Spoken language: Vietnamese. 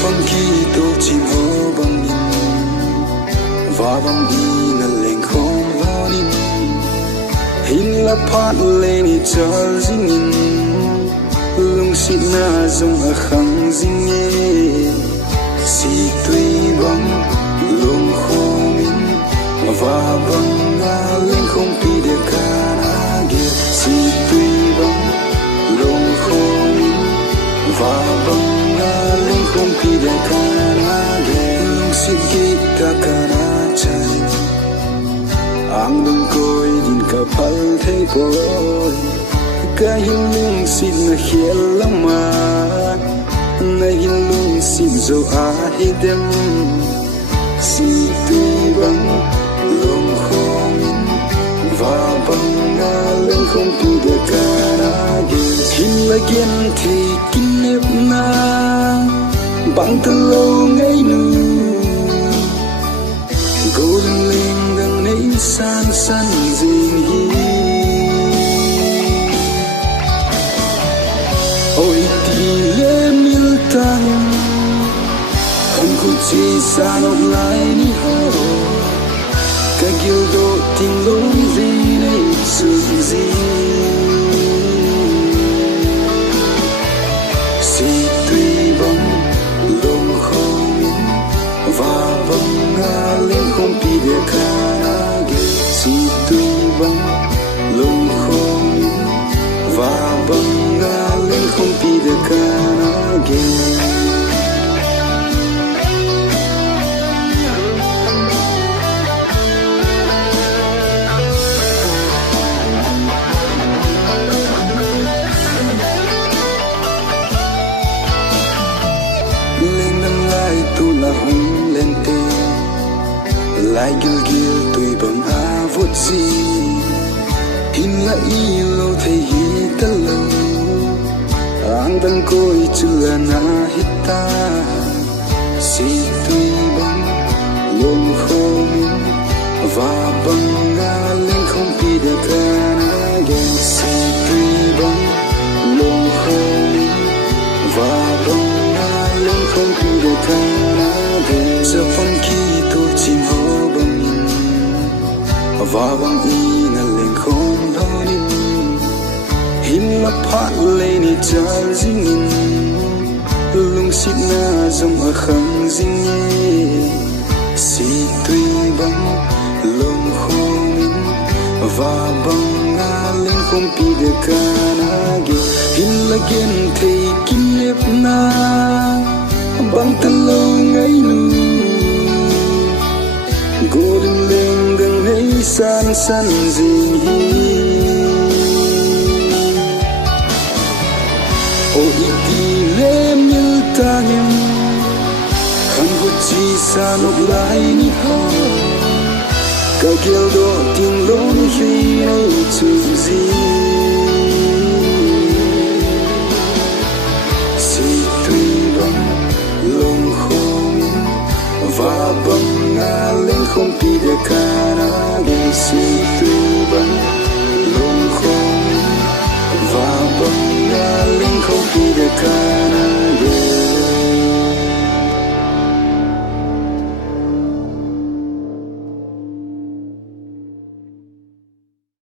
pang ki to chim ho bang in va bang đi na leng khom lonin hin la phat le ni chal jing in lung sit na zong a khang jing ye si tui bang lung khom in va bang na leng khom pi de kana ge si tui bang lung khom in va bang na leng khom pi de kana ge lung sit ki ta kana chai ang lung koi din ka phal thei poi ka hin lung sit na hiel lama na hin lung sit zo a hidem si tui bang lung khom in va bang na leng khom pi de kana ge hin la gen thei kin nep na bang ta lo ngai nu golden leng dang nei san san jing hi oi ti le mil tang kan khu chi san op lai ni ho ka gil do ting long zi nei su zi si tui bang long khom in va bang na leng khom pi de kana ge si tui bang long khom in va bang na leng khom pi de kana ge lai gil gil tui bang a vut si hin la i lo thei hi ta lo ang dang koi chu la na hita si tui bang lom khom va bang na leng khom pi de kana ge si tui bang lom khom va bang na leng khom pi de kana ge sa pang ki to chim ho va bang i na leng khom lonin hin la phat le ni chal jing in lung sit na zong a khang jing ye si tui bang lom khom in va bang na leng khom pi de kana ge hin la gen thei kin nep na bang ta lo ngai nu golden leng dang nei san san jing hi o iti le mil tangem khang hu chi san op lai ni ho ka gel do ting long hi nei chu zi si tui bang long khom va bang na leng khom pi de kana ge si tui bang long khom va bang na leng khom pi de kana